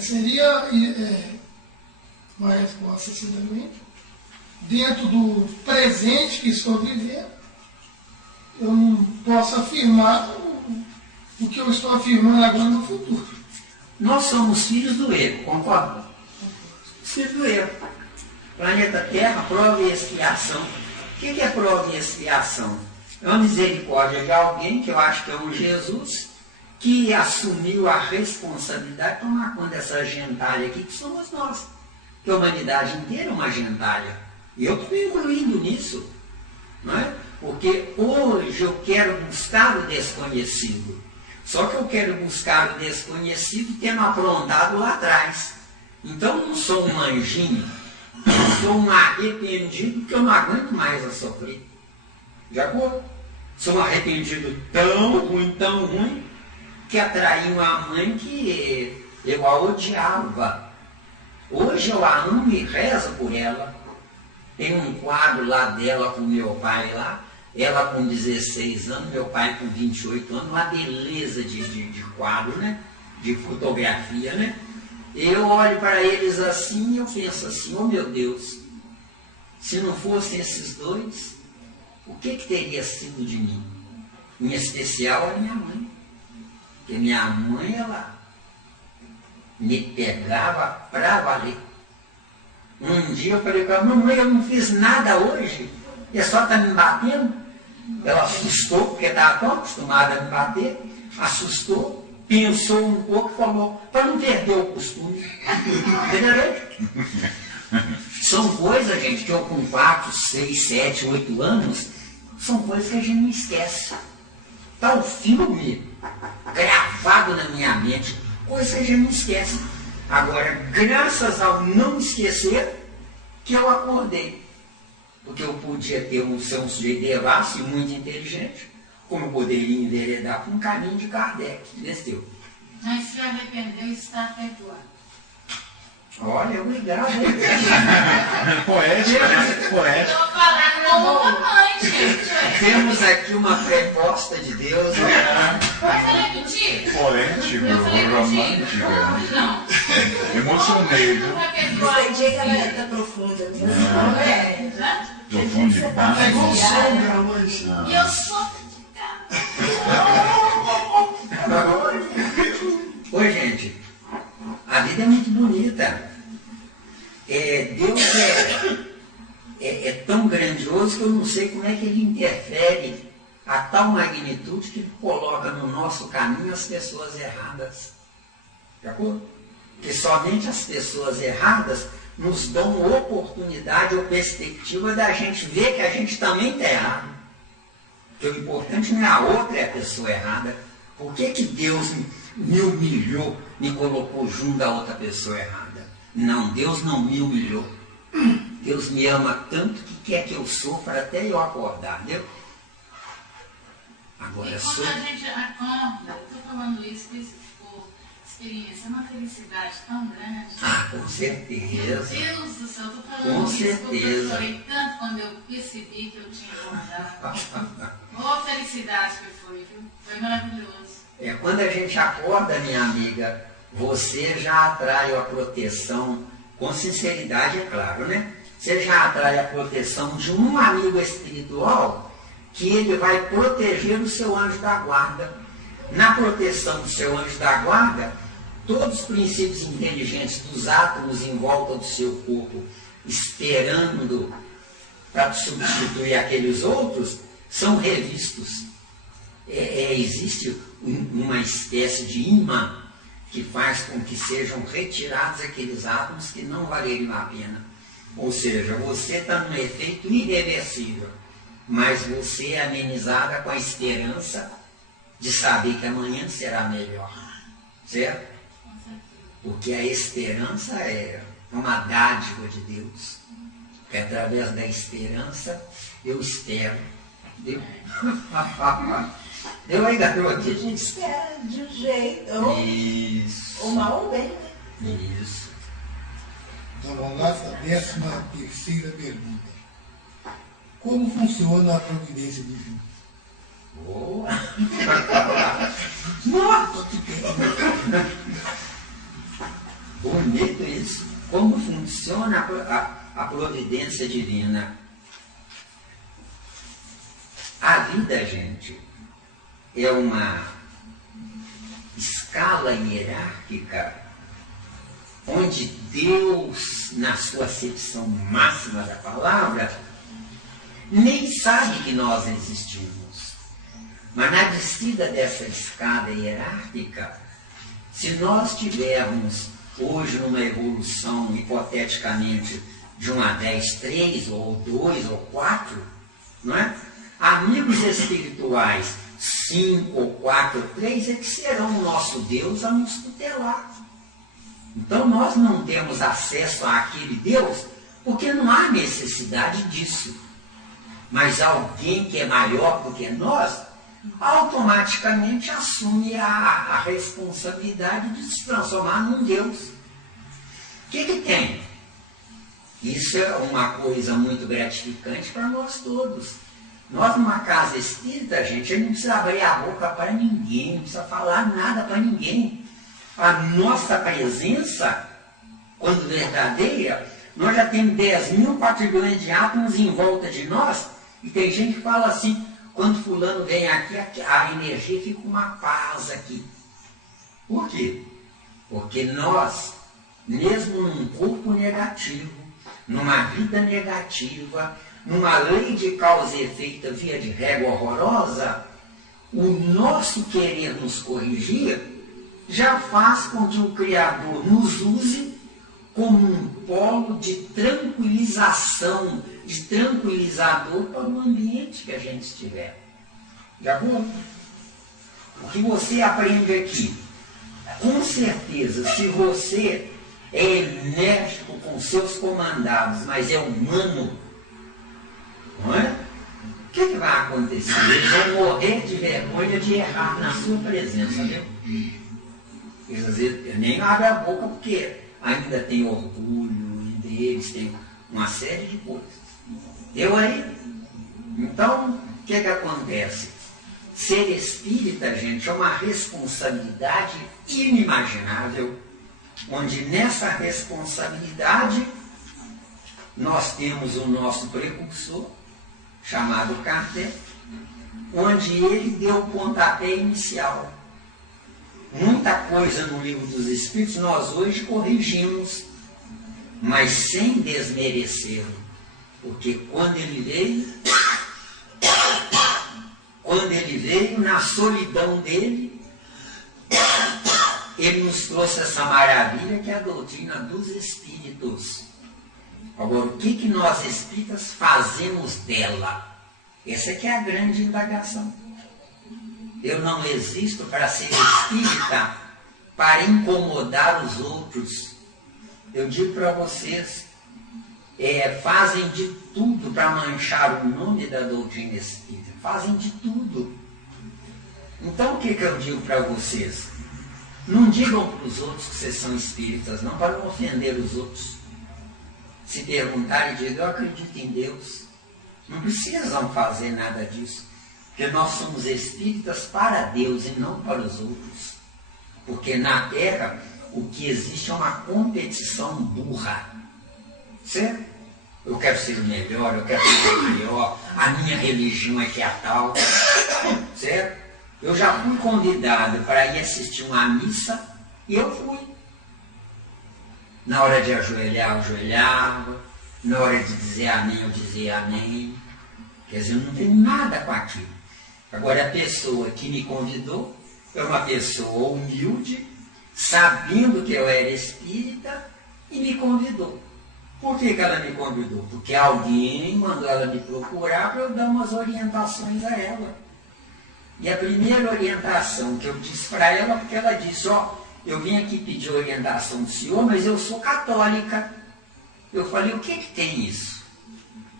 Seria uma resposta assim, dentro do presente que estou vivendo, eu não posso afirmar o que eu estou afirmando agora no futuro. Nós somos filhos do erro, concorda? Filhos do erro. Planeta Terra, prova e expiação. O que é prova e expiação? É uma misericórdia de alguém, que eu acho que é um Jesus, que assumiu a responsabilidade de tomar conta dessa gentalha aqui, que somos nós. Que a humanidade inteira é uma gentalha. E eu estou incluindo nisso. Não é? Porque hoje eu quero buscar o desconhecido. Só que eu quero buscar o desconhecido tendo aprontado lá atrás. Então eu não sou um anjinho Eu sou um arrependido porque eu não aguento mais a sofrer. De acordo? Sou um arrependido tão ruim, que atraí uma mãe que eu a odiava. Hoje eu a amo e rezo por ela. Tem um quadro lá dela com meu pai lá, ela com 16 anos, meu pai com 28 anos, uma beleza de quadro, né? De fotografia, né? Eu olho para eles assim e eu penso assim, oh meu Deus, se não fossem esses dois, o que teria sido de mim? Em especial a minha mãe. Porque minha mãe, ela me pegava pra valer. Um dia eu falei com ela, mamãe, eu não fiz nada hoje, e só está me batendo. Ela assustou, porque estava tão acostumada a me bater, assustou, pensou um pouco e falou, para não perder o costume. Entendeu? São coisas, gente, que eu com 4, 6, 7, 8 anos, são coisas que a gente não esquece. Está o filme gravado na minha mente, coisas que a gente não esquece. Agora, graças ao não esquecer, que eu acordei. Porque eu podia ser um sujeito devasso e muito inteligente, como eu poderia enveredar por um caminho de Kardec, entendeu? Mas se arrependeu, está perdoado. Olha, obrigado. Poética, né? Poética. Estou falando como mamãe, gente. Temos aqui uma proposta de Deus. Pode repetir? Poético, Eu falei romântica. Não. Emocionei. Não vai Não perdoar. entendi que ela está profunda. Não é? Né? Profundidade. É igual sombra hoje. E eu sou Oi, gente. A vida é muito bonita. Deus é tão grandioso que eu não sei como é que ele interfere a tal magnitude que coloca no nosso caminho as pessoas erradas. De acordo? Porque somente as pessoas erradas nos dão oportunidade ou perspectiva da gente ver que a gente também está errado. Porque o importante não é a outra, é a pessoa errada. Por que Deus me humilhou, me colocou junto da outra pessoa errada? Não, Deus não me humilhou. Deus me ama tanto que quer que eu sofra até eu acordar, entendeu? Agora E quando a gente acorda, eu estou falando isso por experiência, é uma felicidade tão grande. Ah, com certeza. Deus do céu, estou falando Com isso porque eu certeza. chorei tanto quando eu percebi que eu tinha acordado. Boa felicidade que foi, viu? Foi maravilhoso. Quando a gente acorda, minha amiga, você já atrai a proteção, com sinceridade, é claro, né? Você já atrai a proteção de um amigo espiritual que ele vai proteger o seu anjo da guarda. Na proteção do seu anjo da guarda, todos os princípios inteligentes dos átomos em volta do seu corpo, esperando para substituir aqueles outros, são revistos. Existe uma espécie de imã que faz com que sejam retirados aqueles átomos que não valeriam a pena. Ou seja, você está num efeito irreversível, mas você é amenizada com a esperança de saber que amanhã será melhor. Certo? Porque a esperança é uma dádiva de Deus. Porque através da esperança eu espero. Deu? Deu aí, garoto? A gente espera de um jeito, Isso. ou mal ou bem, né? Isso. Então vamos lá para a 13ª pergunta. Como funciona a providência divina? Boa! Nossa, que bonito isso. Como funciona a providência divina? A vida, gente, é uma escala hierárquica onde Deus, na sua acepção máxima da palavra, nem sabe que nós existimos. Mas na descida dessa escada hierárquica, se nós tivermos hoje numa evolução, hipoteticamente, de 1 a 10, 3, ou 2, ou 4, não é? Amigos espirituais, 5 ou 4 ou 3, é que serão o nosso Deus a nos tutelar. Então nós não temos acesso àquele Deus Porque não há necessidade disso. Mas alguém que é maior do que nós, automaticamente assume a responsabilidade de se transformar num Deus. O que tem? Isso é uma coisa muito gratificante para nós todos. Nós, numa casa espírita, gente, a gente não precisa abrir a boca para ninguém, não precisa falar nada para ninguém. A nossa presença, quando verdadeira, nós já temos 10.000 quatrilhões de átomos em volta de nós, e tem gente que fala assim, quando fulano vem aqui, a energia fica uma paz aqui. Por quê? Porque nós, mesmo num corpo negativo, numa vida negativa, numa lei de causa e efeito via de regra horrorosa, o nosso querer nos corrigir já faz com que o Criador nos use como um polo de tranquilização, de tranquilizador para o ambiente que a gente estiver. Já bom? O que você aprende aqui? Com certeza, se você é enérgico com seus comandados, mas é humano, não é? O que vai acontecer? Eles vão morrer de vergonha de errar na sua presença, viu? Eles às vezes nem abrem a boca porque ainda tem orgulho deles, tem uma série de coisas. Eu aí? Então, o que acontece? Ser espírita, gente, é uma responsabilidade inimaginável, onde nessa responsabilidade nós temos o nosso precursor, chamado Kardec, onde ele deu o pontapé inicial. Muita coisa no Livro dos Espíritos nós hoje corrigimos, mas sem desmerecê-lo. Porque quando ele veio, na solidão dele, ele nos trouxe essa maravilha que é a doutrina dos Espíritos. Agora, o que nós espíritas fazemos dela? Essa é que é a grande indagação. Eu não existo para ser espírita, para incomodar os outros. Eu digo para vocês, fazem de tudo para manchar o nome da doutrina espírita. Fazem de tudo. Então o que eu digo para vocês? Não digam para os outros que vocês são espíritas, não, para não ofender os outros. Se perguntarem, digam, eu acredito em Deus. Não precisam fazer nada disso. Porque nós somos espíritas para Deus e não para os outros. Porque na Terra o que existe é uma competição burra. Certo? Eu quero ser o melhor, eu quero ser o maior, a minha religião é que é a tal. Certo? Eu já fui convidado para ir assistir uma missa e eu fui. Na hora de ajoelhar, eu ajoelhava. Na hora de dizer amém, eu dizia amém. Quer dizer, eu não tenho nada com aquilo. Agora, a pessoa que me convidou é uma pessoa humilde, sabendo que eu era espírita, e me convidou. Por que ela me convidou? Porque alguém mandou ela me procurar para eu dar umas orientações a ela. E a primeira orientação que eu disse para ela, porque ela disse, eu vim aqui pedir orientação do senhor, mas eu sou católica. Eu falei, o que tem isso?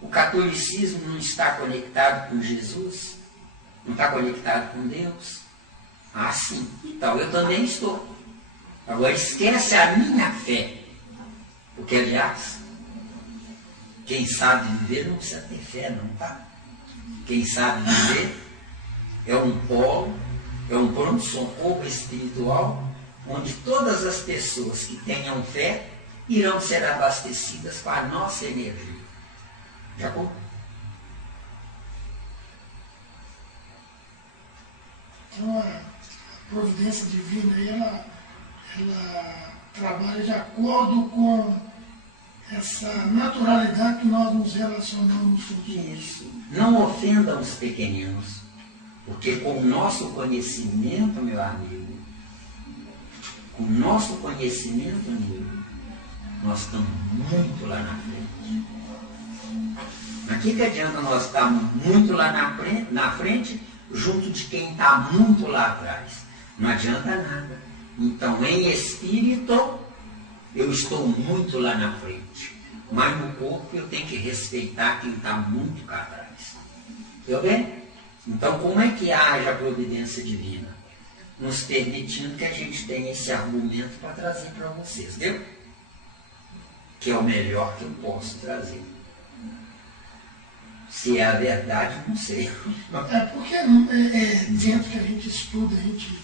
O catolicismo não está conectado com Jesus? Não está conectado com Deus? Ah, sim. Então, eu também estou. Agora, esquece a minha fé. Porque, aliás, quem sabe viver não precisa ter fé, não, tá? Quem sabe viver é um polo, é um pronto-socorro espiritual, onde todas as pessoas que tenham fé irão ser abastecidas com a nossa energia. Já bom? Então, a providência divina aí, ela trabalha de acordo com essa naturalidade que nós nos relacionamos com isso. Não ofendam os pequeninos, porque com o nosso conhecimento, meu amigo, com o nosso conhecimento, amigo, nós estamos muito lá na frente. Mas o que adianta nós estarmos muito lá na frente, junto de quem está muito lá atrás? Não adianta nada. Então, em espírito, eu estou muito lá na frente. mas no corpo eu tenho que respeitar quem está muito cá atrás. Entendeu bem? Então, como é que age a providência divina? Nos permitindo que a gente tenha esse argumento para trazer para vocês, entendeu? Que é o melhor que eu posso trazer. Se é a verdade, não sei. É porque dentro que a gente estuda, a gente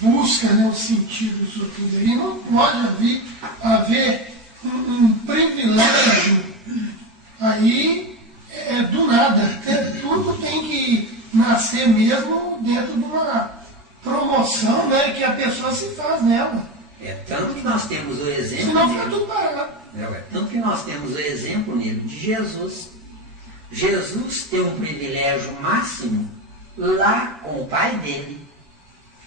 busca, né, o sentido disso tudo aí, não pode haver um privilégio aí do nada. Tudo tem que nascer mesmo dentro de uma promoção, né, que a pessoa se faz nela. Tanto que nós temos o exemplo. Senão fica tudo parado. Tanto que nós temos o exemplo nele de Jesus. Jesus tem um privilégio máximo lá com o pai dele.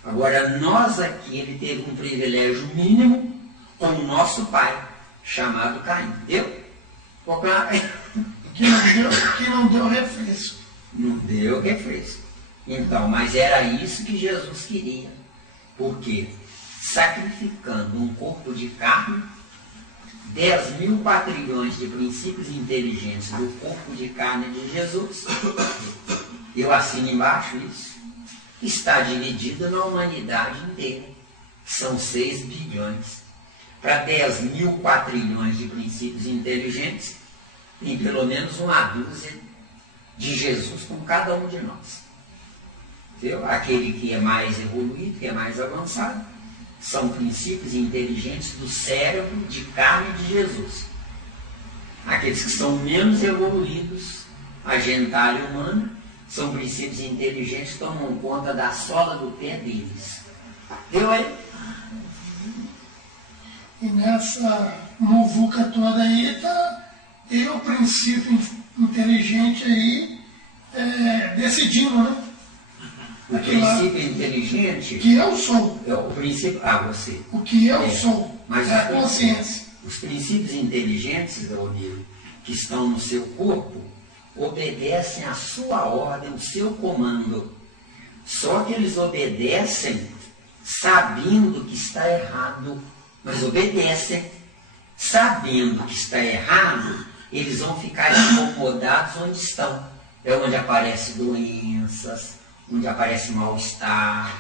Agora, nós aqui, ele teve um privilégio mínimo com o nosso pai, chamado Caim. Entendeu? Que não deu refresco. Não deu refresco. Então, mas era isso que Jesus queria. Porque sacrificando um corpo de carne, 10.000 quatrilhões de princípios inteligentes do corpo de carne de Jesus, eu assino embaixo isso, está dividido na humanidade inteira. São 6 bilhões. Para 10.000 quatrilhões de princípios inteligentes, tem pelo menos uma dúzia de Jesus com cada um de nós. Entendeu? Aquele que é mais evoluído, que é mais avançado, são princípios inteligentes do cérebro de carne de Jesus. Aqueles que são menos evoluídos, a gentalha humana, são princípios inteligentes que tomam conta da sola do pé deles. Viu aí? E nessa muvuca toda aí está o princípio inteligente aí decidindo, né? O princípio inteligente... Que eu sou. O princípio... você. O que eu sou. Mas é a consciência. Os princípios inteligentes, Leonir, que estão no seu corpo, obedecem à sua ordem, ao seu comando. Só que eles obedecem sabendo que está errado. Mas obedecem. Sabendo que está errado, eles vão ficar incomodados onde estão. É onde aparecem doenças, onde aparece mal-estar,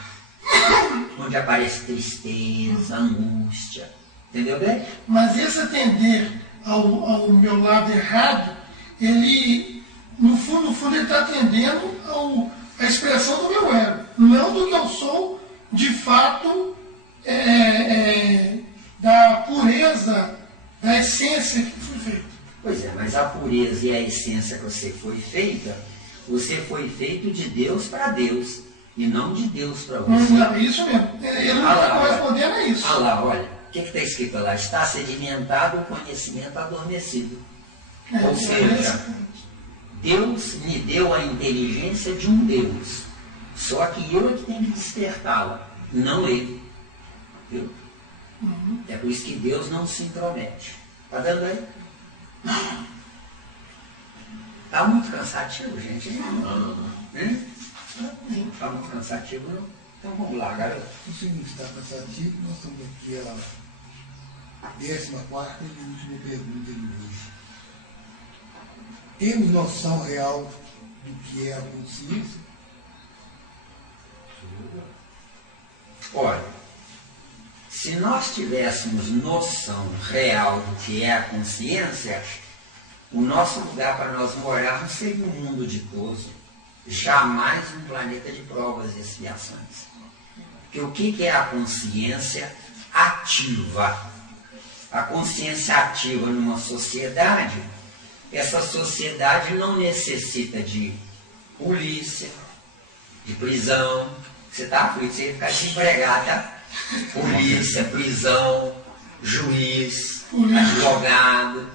onde aparece tristeza, angústia. Entendeu bem? Mas esse atender ao meu lado errado, ele, no fundo, ele está atendendo à expressão do meu ego, não do que eu sou, de fato, da pureza, da essência que foi feita. Pois é, mas a pureza e a essência que você foi feita, você foi feito de Deus para Deus, e não de Deus para você. Não, isso mesmo. Ele não está correspondendo a isso. Olha lá, olha. O que está escrito lá? Está sedimentado o conhecimento adormecido. Ou seja, Deus me deu a inteligência de um Deus. Só que eu é que tenho que despertá-la, não ele. Viu? É por isso que Deus não se intromete. Está dando aí? Está muito cansativo, gente? Está muito cansativo, não? Então vamos lá, garoto. Se não está cansativo, nós estamos aqui a 14ª e última pergunta de hoje. Temos noção real do que é a consciência? Olha, se nós tivéssemos noção real do que é a consciência, o nosso lugar para nós morarmos seria um mundo ditoso, jamais um planeta de provas e expiações. Porque o que é a consciência ativa? A consciência ativa numa sociedade, essa sociedade não necessita de polícia, de prisão. Você está aflito, você ia ficar desempregado, tá? Polícia, prisão, juiz, advogado,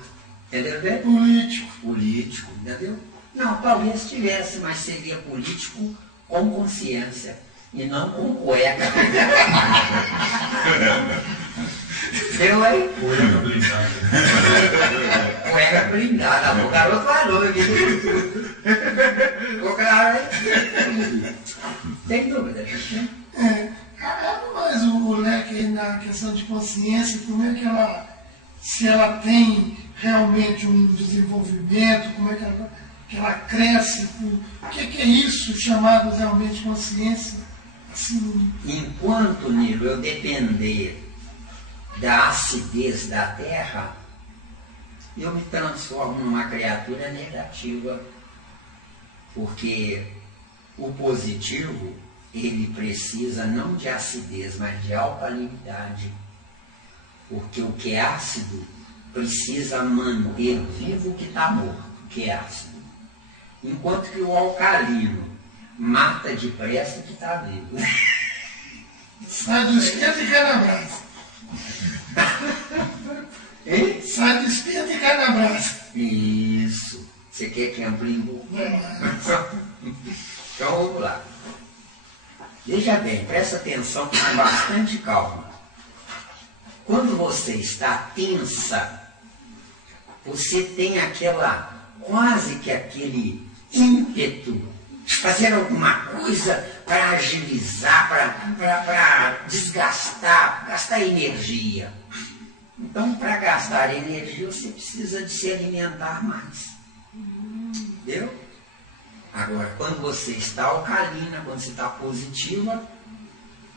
entendeu bem? Político, entendeu? Não, talvez tivesse, mas seria político com consciência e não com cueca. Deu aí? Cueca blindada. Cueca blindada. O garoto falou aqui. O cara aí. Tem dúvida, né? Mas o leque aí na questão de consciência, como é que ela, se ela tem realmente um desenvolvimento, como é que ela cresce, o que é isso chamado realmente consciência? Assim, enquanto, Nilo, eu depender da acidez da Terra, eu me transformo numa criatura negativa, porque o positivo, ele precisa não de acidez, mas de alcalinidade, porque o que é ácido precisa manter vivo o que está morto, que é ácido, enquanto que o alcalino mata depressa o que está vivo. sai do esquerdo e cai na brasa. Hein? Sai do esquerdo e cai na brasa. Isso. Você quer que amplie um pouco? Então vamos lá. Veja bem, presta atenção com bastante calma. Quando você está tensa, você tem quase que aquele ímpeto de fazer alguma coisa para agilizar, para gastar energia. Então, para gastar energia, você precisa de se alimentar mais. Entendeu? Agora, quando você está alcalina, quando você está positiva,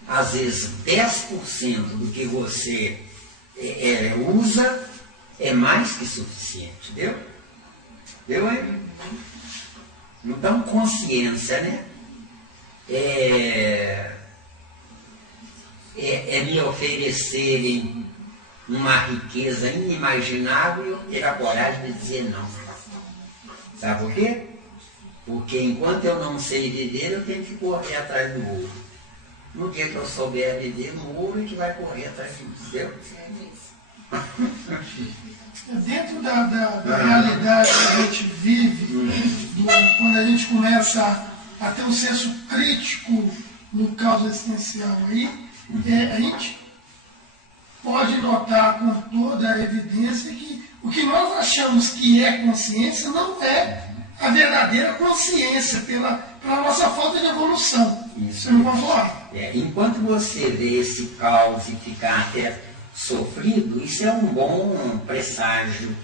às vezes 10% do que você usa é mais que suficiente. Entendeu? Entendeu aí? Então, consciência, né? É me oferecerem uma riqueza inimaginável e eu ter a coragem de dizer não. Sabe por quê? Porque enquanto eu não sei viver, eu tenho que correr atrás do ouro. No dia que eu souber viver, no ouro é que vai correr atrás de mim. Entendeu? Dentro da realidade que a gente vive, quando a gente começa a ter um senso crítico no caos existencial aí, a gente pode notar com toda a evidência que o que nós achamos que é consciência não é a verdadeira consciência pela nossa falta de evolução. Isso. Você não concorda? Enquanto você vê esse caos e ficar até sofrido, isso é um bom presságio,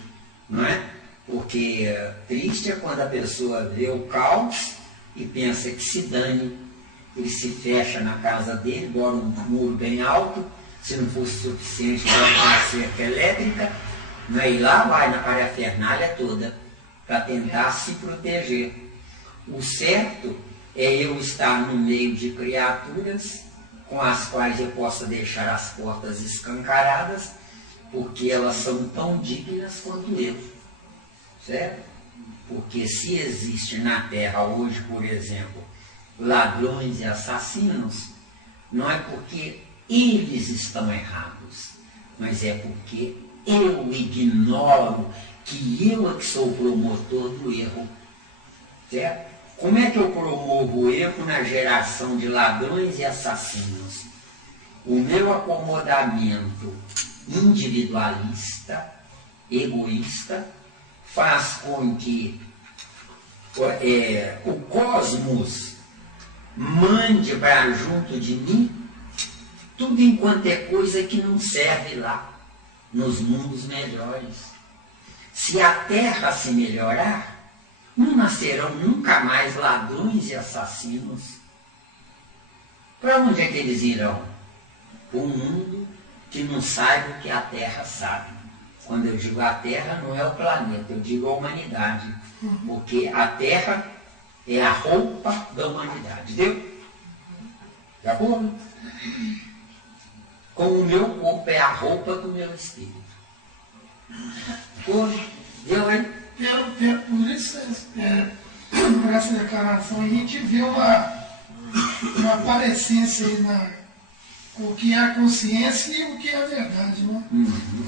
não é? Porque triste é quando a pessoa vê o caos e pensa que se dane, ele se fecha na casa dele, bora um muro bem alto, se não fosse suficiente para uma cerca elétrica, e lá vai na parafernália toda para tentar se proteger. O certo é eu estar no meio de criaturas com as quais eu possa deixar as portas escancaradas, porque elas são tão dignas quanto eu. Certo? Porque se existe na Terra hoje, por exemplo, ladrões e assassinos, não é porque eles estão errados, mas é porque eu ignoro que eu é que sou o promotor do erro. Certo? Como é que eu promovo o erro na geração de ladrões e assassinos? O meu acomodamento individualista, egoísta, faz com que o cosmos mande para junto de mim tudo enquanto é coisa que não serve lá, nos mundos melhores. Se a Terra se melhorar, não nascerão nunca mais ladrões e assassinos. Para onde é que eles irão? Para um mundo que não saiba o que a Terra sabe. Quando eu digo a Terra, não é o planeta, eu digo a humanidade. Porque a Terra é a roupa da humanidade. Deu? Tá bom? Como o meu corpo é a roupa do meu espírito. Deu, hein? Por isso, por essa declaração, a gente vê uma parecência aí com o que é a consciência e o que é a verdade, né?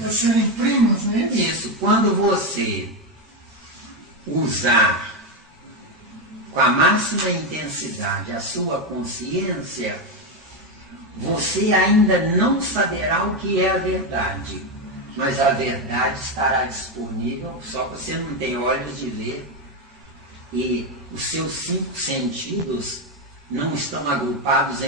Para serem primas, né? Isso, quando você usar com a máxima intensidade a sua consciência, você ainda não saberá o que é a verdade, mas a verdade estará disponível, só que você não tem olhos de ver e os seus 5 sentidos não estão agrupados em